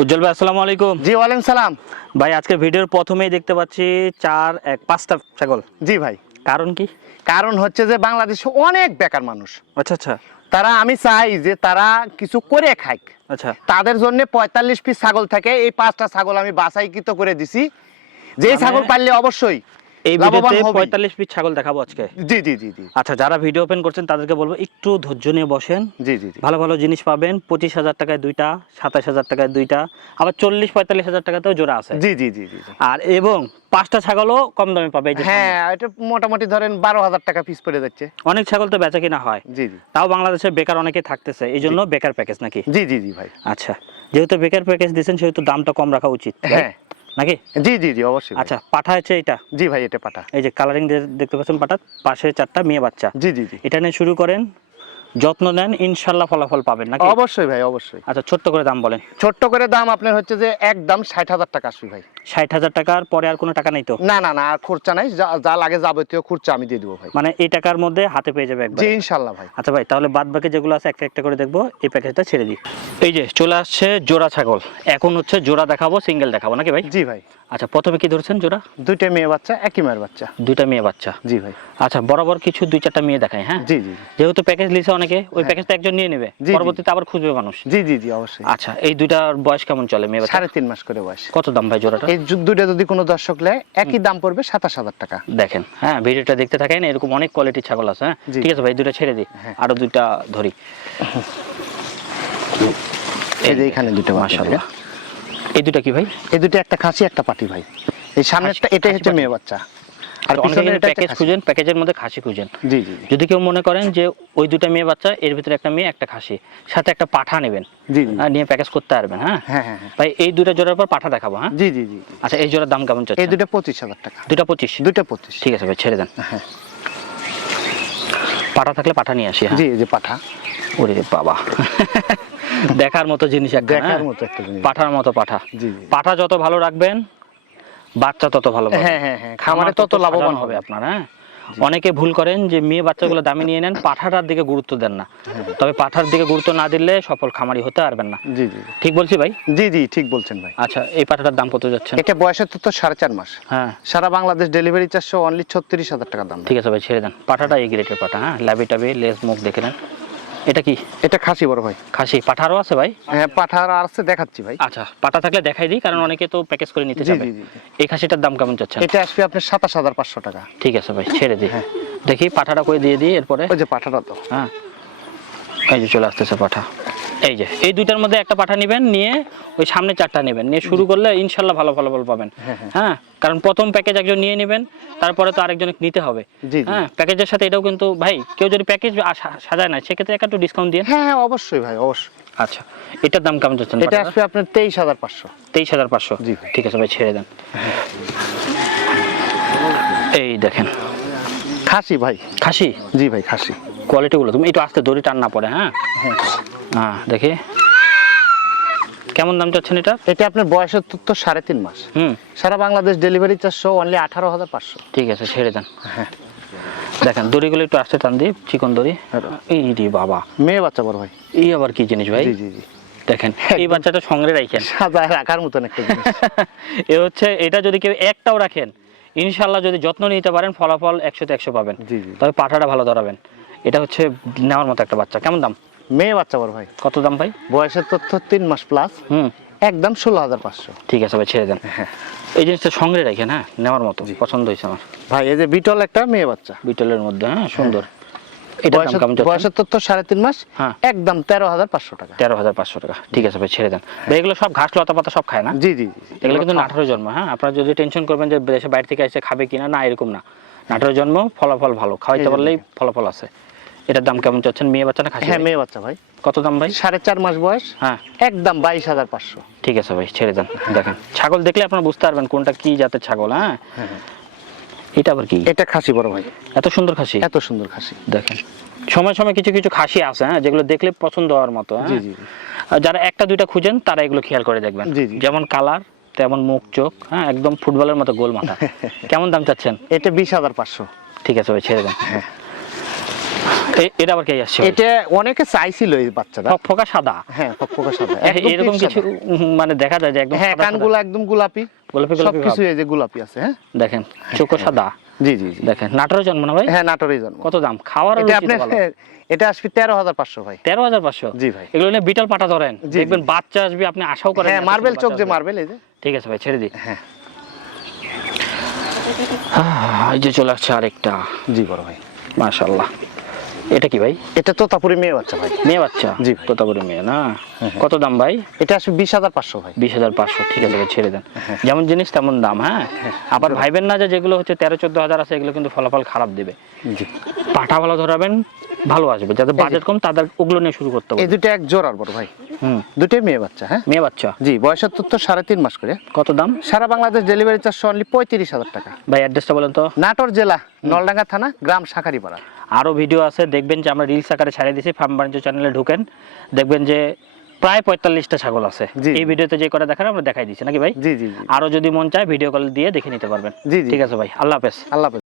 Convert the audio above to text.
উজ্জ্বল ভাই আসসালামু আলাইকুম। জি ওয়ালাইকুম সালাম। ভাই আজকে ভিডিওর প্রথমেই দেখতে পাচ্ছি 5টা ছাগল। জি ভাই, কারণ কি? কারণ হচ্ছে যে বাংলাদেশে অনেক বেকার মানুষ, আচ্ছা আচ্ছা তারা আমি চাই যে তারা কিছু করে খাক। আচ্ছা তাদের জন্য 45 পিস ছাগল থাকে, এই 5টা ছাগল আমি বাছাইকৃত করে দিছি, যে মানে ছাগল পাললে অবশ্যই এই লাভবান ভিডিওতে হবে। 45 পিস ছাগল দেখাবো আজকে। জি জি জি জি আচ্ছা, যারা ভিডিও ওপেন করছেন তাদেরকে বলবো একটু ধৈর্য নিয়ে বসেন। জি জি জি ভালো ভালো জিনিস পাবেন। 25,000 টাকায় দুইটা, 27,000 টাকায় দুইটা, আবার 40-45,000 টাকাতেও জোড়া আছে। জি জি জি জি জি। আর এবং 5টা ছাগলও কম দামে পাবে। এই যে হ্যাঁ, সামনে। এটা মোটামুটি ধরেন 12,000 টাকা পিস পড়ে যাচ্ছে। অনেক ছাগল তো বেচা কিনা হয়, জি জি তাও বাংলাদেশে বেকার অনেকে থাকতেছে, এই জন্য বেকার প্যাকেজ নাকি? জি জি জি ভাই। আচ্ছা, যেহেতু বেকার প্যাকেজ দিচ্ছেন সেহেতু দামটা কম রাখা উচিত, হ্যাঁ নাকি? জি জি জি অবশ্যই ভাই। আচ্ছা, পাঠা হচ্ছে এটা। জি ভাই, এটা পাঠা। এই যে কালারিং দেখতে পাচ্ছেন পাঠা, পাশে 4টা মেয়ে বাচ্চা। জি জি জি এটা নিয়ে শুরু করেন, যত্ন নেন, ইনশাল্লাহ ফলাফল পাবেন, নাকি? অবশ্যই ভাই, অবশ্যই। আচ্ছা, ছোট্ট করে দাম বলেন। ছোট্ট করে দাম আপনার হচ্ছে যে একদম 60,000 টাকা আসবে ভাই। 60,000 টাকার পরে আর কোনো টাকা নেই তো? না না না, আর খরচা নাই, যা যা লাগে যাবতীয় খরচা আমি দিয়ে দেবো ভাই। মানে এই টাকার মধ্যে হাতে পেয়ে যাবে একবার? জি ইনশাল্লাহ ভাই। আচ্ছা ভাই, তাহলে বাদ বাকি যেগুলো আছে একটা একটা করে দেখবো, এই প্যাকেজটা ছেড়ে দিই। এই যে চলে আসছে জোড়া ছাগল। এখন হচ্ছে জোড়া দেখাবো, সিঙ্গেল দেখাবো, নাকি ভাই? জি ভাই, আচ্ছা, প্রথমে কি ধরছেন জোড়া? দুইটা মেয়ে বাচ্চা, একই মায়ের বাচ্চা। দুইটা মেয়ে বাচ্চা। জি ভাই। আচ্ছা, বরাবর কিছু 2-4টা মেয়ে দেখায়, হ্যাঁ? জি জি যেহেতু প্যাকেজ লিছে অনেকে, ওই হ্যাঁ। প্যাকেজটা একজন নিয়ে নেবে, জি, জি। পরবর্তীতে আবার খুঁজবে মানুষ। জি জি জি অবশ্যই। আচ্ছা, এই দুইটার বয়স কেমন চলে মেয়ে বাচ্চা? 3.5 মাস করে বয়স। কত দাম ভাই জোড়াটা? এই দুইটা যদি কোনো দর্শক নেয়, একই দাম পড়বে 27,000 টাকা। দেখেন, হ্যাঁ, ভিডিওটা দেখতে থাকেন, এরকম অনেক কোয়ালিটির ছাগল আছে, হ্যাঁ? জি। ঠিক আছে ভাই, দুইটা ছেড়ে দিই, হ্যাঁ। আরো দুইটা ধরি। এই যে এখানে দুটো বাচ্চা। মাশাআল্লাহ। এই দুইটা কি ভাই? এই দুটো একটা খাসি একটা পাটি ভাই। এই সামনেরটা এটাই খাসি হচ্ছে পাটি। মেয়ে বাচ্চা, আর অনেকে পিছনে কিন্তু এটা প্যাকেজ খুঁজেন, প্যাকেজের মধ্যে খাসি খুঁজেন। জি জি জি যদি কেউ মনে করেন যে ওই দুটা মেয়ে বাচ্চা, এর ভিতরে একটা মেয়ে একটা খাসি, সাথে একটা পাঠা নেবেন, জি জি নিয়ে প্যাকেজ করতে পারবেন, হ্যাঁ? হ্যাঁ হ্যাঁ হ্যাঁ। ভাই এই দুইটা জোড়ার পর পাঠা দেখাবো, হ্যাঁ? জি জি জি জি। আচ্ছা, এই জোড়ার দাম কেমন এই চাচ্ছেন? দুটো 25,000 টাকা। দুইটা 25? দুটো 25। ঠিক আছে ভাই, ছেড়ে দেন। হ্যাঁ। পাঠা থাকলে পাঠা নিয়ে আসি, হ্যাঁ? জি, এই যে পাঠা। ওরে বাবা, দেখার মতো জিনিস একটা, দেখার হ্যাঁ? মতো একটা জিনিস। পাঠার মতো পাঠা। জি জি। পাঠা যত ভালো রাখবেন, বাচ্চা তত ভালো পাবেন। হ্যাঁ হ্যাঁ হ্যাঁ, খামারে তত লাভবান সাজানো হবে আপনার, হ্যাঁ? অনেকে ভুল করেন যে মেয়ে বাচ্চাগুলো দামে নিয়ে নেন, পাঠাটার দিকে গুরুত্ব দেন না। তবে পাঠার দিকে গুরুত্ব না দিলে সফল খামারি হতে পারবেন না। জি জি ঠিক বলছি ভাই? জি জি ঠিক বলছেন ভাই। আচ্ছা, এই পাঠাটার দাম কত যাচ্ছেন? এটা বয়সের তো 4.5 মাস। হ্যাঁ, সারা বাংলাদেশ ডেলিভারি চার্জ অনলি 36,000 টাকা দাম। ঠিক আছে ভাই, ছেড়ে দেন। পাঠাটা এই গ্রেটের পাঠা, হ্যাঁ? লাভি টাবি, লেজ মুখ দেখে নেন। এটা কি এটা খাসি বড় ভাই। খাসি? পাঠারও আছে ভাই? হ্যাঁ, পাঠার আর আছে, দেখাচ্ছি ভাই। আচ্ছা, পাঠা থাকলে দেখাই দিই, কারণ অনেকে তো প্যাকেজ করে নিতে জি চাবে। জি জি জি। এই খাসিটার দাম কেমন চাচ্ছেন? এটা আসবে আপনার 27,500 টাকা। ঠিক আছে ভাই, ছেড়ে দিই। হ্যাঁ। দেখি পাঠাটা করে দিয়ে দিই এরপরে। ওই যে পাঠাটা তো। হ্যাঁ, এই যে চলে আসতেছে পাঠা। এই যে এই দুইটার মধ্যে একটা পাঠা নেবেন, নিয়ে ওই সামনে 4টা নেবেন, নিয়ে শুরু করলে ইনশাল্লাহ ভালো ফলাফল পাবেন। হ্যাঁ, হ্যাঁ। হ্যাঁ, কারণ প্রথম প্যাকেজ একজন নিয়ে নেবেন, তারপরে তো আরেকজনকে নিতে হবে। জি, জি। হ্যাঁ, প্যাকেজের সাথে এটাও কিন্তু ভাই, কেউ যদি প্যাকেজ সাজায় না, সেক্ষেত্রে একটু ডিসকাউন্ট দিয়ে। হ্যাঁ হ্যাঁ অবশ্যই ভাই, অবশ্যই। আচ্ছা, এটার দাম কেমন যাচ্ছেন? এটা আসবে আপনার 23,500। 23,500? জি ভাই। ঠিক আছে ভাই, ছেড়ে দেন। এই দেখেন খাসি ভাই। খাসি। জি ভাই, খাসি। কোয়ালিটিগুলো তুমি একটু আস্তে, দড়ি টান না পড়ে, হ্যাঁ? হ্যাঁ। হ্যাঁ, দেখি কেমন দাম চাচ্ছেন এটা? এটা আপনার বয়সের তো 3.5 মাস। সারা বাংলাদেশ ডেলিভারি চার্জ অনলি 18,500। ঠিক আছে, ছেড়ে দেন। হ্যাঁ। দেখেন দড়িগুলো একটু আস্তে টান দিই, চিকন দড়ি। এই রে বাবা, মেয়ে বাচ্চা বড় ভাই। এই আবার কি জিনিস ভাই? জি জি জি। দেখেন এই বাচ্চাটা সঙ্গে রাখেন, সাজায় রাখার মতন একটা জিনিস। এ হচ্ছে, এটা যদি কেউ একটাও রাখেন, ইনশাল্লাহ যদি যত্ন নিতে পারেন, ফলাফল 100-তে 100 পাবেন। জি জি। তবে পাঠাটা ভালো ধরাবেন। এটা হচ্ছে নেওয়ার মতো একটা বাচ্চা। কেমন দাম? মেয়ে বাচ্চা বড় ভাই। কত দাম ভাই? বয়সের তথ্য 3 মাস প্লাস। একদম 16,500। ঠিক আছে ভাই, ছেড়ে দেন। হ্যাঁ। এই জিনিসটা সঙ্গে রাখেন, হ্যাঁ, নেওয়ার মতো। পছন্দ হয়েছে আমার ভাই, এই যে বিটল একটা মেয়ে বাচ্চা, বিটলের মধ্যে, হ্যাঁ, সুন্দর। এটার দাম কেমন যাচ্ছে? বয়সের তথ্য 3.5 মাস। হ্যাঁ। একদম 13,500 টাকা। 13,500 টাকা। ঠিক আছে ভাই, ছেড়ে দেন। ভাই এগুলো সব ঘাস লতা পাতা সব খায় না? জি জি জি। এগুলো কিন্তু নাটোরের জন্ম, হ্যাঁ? আপনারা যদি টেনশন করবেন যে দেশে বাইরে থেকে এসে খাবে কিনা, না, এরকম না। নাটোরের জন্ম, ফলাফল ভালো, খাওয়াইতে পারলেই ফলাফল আছে। এটার দাম কেমন চাচ্ছেন? মেয়ে বাচ্চা না খাসি? হ্যাঁ, মেয়ে বাচ্চা ভাই। কত দাম ভাই? 4.5 মাস বয়স। হ্যাঁ। একদম 22,500। ঠিক আছে ভাই, ছেড়ে দেন। দেখেন ছাগল দেখলে আপনারা বুঝতে পারবেন কোনটা কি জাতের ছাগল, হ্যাঁ? এটা আবার কি? এটা খাসি বড় ভাই। এত সুন্দর খাসি? এত সুন্দর খাসি। দেখেন সময় সময় কিছু কিছু খাসি আছে, হ্যাঁ, যেগুলো দেখলে পছন্দ হওয়ার মতো, হ্যাঁ? জি জি জি। আর যারা একটা দুইটা খুঁজেন তারা এগুলো খেয়াল করে দেখবেন। জি জি। যেমন কালার, তেমন মুখ চোখ, হ্যাঁ, একদম ফুটবলের মতো গোল মাথা। কেমন দাম চাচ্ছেন? এটা 20,500। ঠিক আছে ভাই, ছেড়ে দেন। এটা আবার কে আসছে? এটা অনেকে চাইছিল এই বাচ্চাটা। ফোকা সাদা। হ্যাঁ ফকফকা সাদা, একদম এরকম পিচ কিছু সাদা। মানে দেখা যায় যে একদম হ্যাঁ সাদা সাদা। কানগুলো একদম গোলাপি, গোলাপি গোলাপি সবকিছু ভাব। এই যে গোলাপি আছে। হ্যাঁ দেখেন চোখও সাদা। জি জি জি। দেখেন নাটোরের জন্ম না ভাই? হ্যাঁ নাটোরেই জন্ম। কত দাম? খাওয়ার এটা আপনার এটা আসবে 13,500 ভাই। 13,500? জি ভাই। এগুলো নিয়ে বিটল পাটা ধরেন, জি, দেখবেন জি। বাচ্চা আসবে, আপনি আশাও করেন হ্যাঁ না, মার্বেল চোখ বাচ্চা যে আসবে। মার্বেল এই যে। ঠিক আছে ভাই, ছেড়ে দিই। হ্যাঁ এই যে চলে আসছে আরেকটা। জি বড় ভাই। মাশাআল্লাহ। এটা কি ভাই? এটা তোতাপুরি মেয়ে বাচ্চা ভাই। মেয়ে বাচ্চা? জি ভাই। তোতাপুরি মেয়ে না? কত দাম ভাই? এটা আসবে 20,500 ভাই। 20,500। ঠিক আছে ভাই, ছেড়ে দেন। যেমন জিনিস তেমন দাম। হ্যাঁ আবার ভাইবেন না যে যেগুলো হচ্ছে 13-14 হাজার আছে এগুলো কিন্তু ফলাফল খারাপ দিবে। জি। পাঠা ভালো ধরাবেন, ভালো আসবে। যাদের বাজেট কম তাদের ওগুলো নিয়ে শুরু করতে এই হবে। দুটো এক জোড়ার বড় ভাই। হুম। দুটোই মেয়ে বাচ্চা। হ্যাঁ মেয়ে বাচ্চা? জি, বয়সের তো 3.5 মাস করে। কত দাম সারা বাংলাদেশ ডেলিভারি চার্জ অনলি 35,000 টাকা। ভাই? অ্যাড্রেসটা বলেন তো। নাটোর জেলা নলডাঙ্গা থানা, গ্রাম শাঁখারীপাড়া। আরও ভিডিও আছে, দেখবেন যে আমরা রিলস আকারে ছাড়িয়ে দিয়েছি। ফার্ম বাণিজ্য চ্যানেলে ঢুকেন, দেখবেন যে প্রায় 45টা ছাগল আছে। জি। এই ভিডিওতে যে করে দেখান আমরা দেখাই দিচ্ছি নাকি ভাই? জি জি জি। আরও যদি মন চায় ভিডিও কল দিয়ে দেখে নিতে পারবেন। জি জি। ঠিক আছে ভাই, আল্লাহ হাফেজ। আল্লাহ হাফেজ।